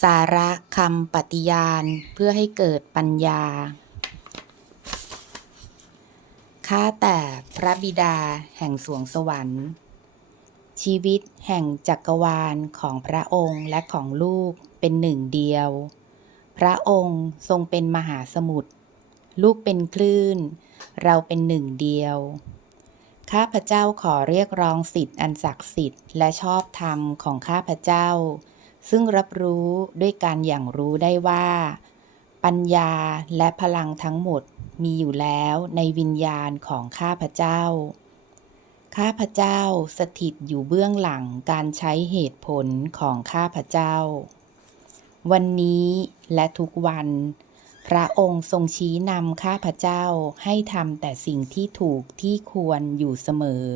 สาระคำปฏิญาณเพื่อให้เกิดปัญญา ข้าแต่พระบิดาแห่งสวงสวรรค์ ชีวิตแห่งจักรวาลของพระองค์และของลูกเป็นหนึ่งเดียว พระองค์ทรงเป็นมหาสมุทร ลูกเป็นคลื่น เราเป็นหนึ่งเดียว ข้าพเจ้าขอเรียกร้องสิทธิ์อันศักดิ์สิทธิ์และชอบธรรมของข้าพเจ้า ซึ่งรับรู้ด้วยการอย่างรู้ได้ว่า ปัญญาและพลังทั้งหมดมีอยู่แล้วในวิญญาณของข้าพเจ้า ข้าพเจ้าสถิตอยู่เบื้องหลังการใช้เหตุผลของข้าพเจ้า วันนี้และทุกวัน พระองค์ทรงชี้นำข้าพเจ้าให้ทำแต่สิ่งที่ถูกที่ควรอยู่เสมอ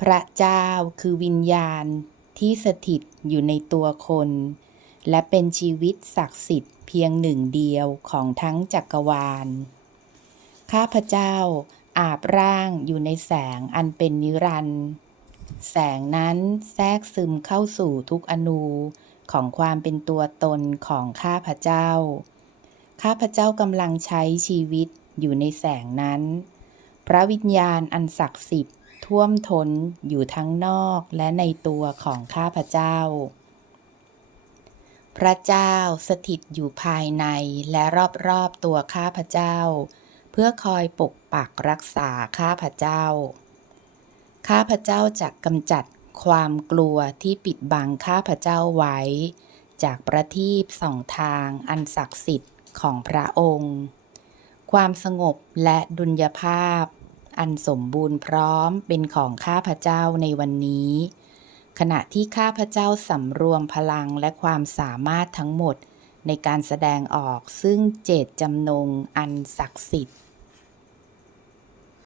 พระเจ้าคือวิญญาณ ที่สถิตอยู่ในตัวคน และเป็นชีวิตศักดิ์สิทธิ์เพียงหนึ่งเดียวของทั้งจักรวาล ข้าพเจ้าอาบร่างอยู่ในแสงอันเป็นนิรันดร์แสงนั้นแทรกซึมเข้าสู่ทุกอนูของความเป็นตัวตนของข้าพเจ้า ข้าพเจ้ากำลังใช้ชีวิตอยู่ในแสงนั้น พระวิญญาณอันศักดิ์สิทธิ์ ท่วมท้นอยู่ทั้งนอกและในตัวของข้าพเจ้า พระเจ้าสถิตอยู่ภายในและรอบๆตัวข้าพเจ้า เพื่อคอยปกปักรักษาข้าพเจ้า ข้าพเจ้าจะกำจัดความกลัวที่ปิดบังข้าพเจ้าไว้ จากประทีปสองทางอันศักดิ์สิทธิ์ของพระองค์ ความสงบและดุลยภาพ อันสมบูรณ์พร้อมเป็นของข้าพเจ้าในวันนี้ ขณะที่ข้าพเจ้าสำรวมพลังและความสามารถทั้งหมดในการแสดงออกซึ่งเจตจำนงอันศักดิ์สิทธิ์